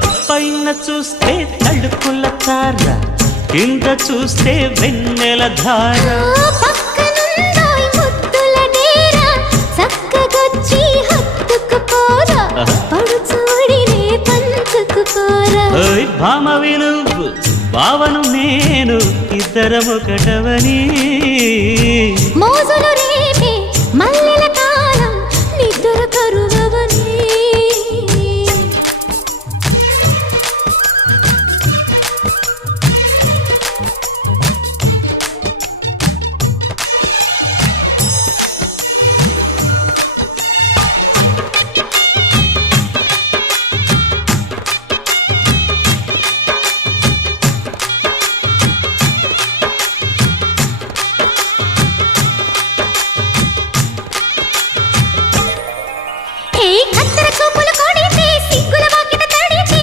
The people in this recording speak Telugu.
పైన చూస్తే తడుకుల తార, కింద చూస్తే వెన్నెల ధార. పక్కనుందోయ్ ముద్దుల డేరా, చక్కగొచ్చి హత్తుకుపోరా, పడుచూడినే పంచుకుపోరా. భామ విలువు భావను నేను, ఇద్దరమొకటవని మోజులు రేపే మల్లె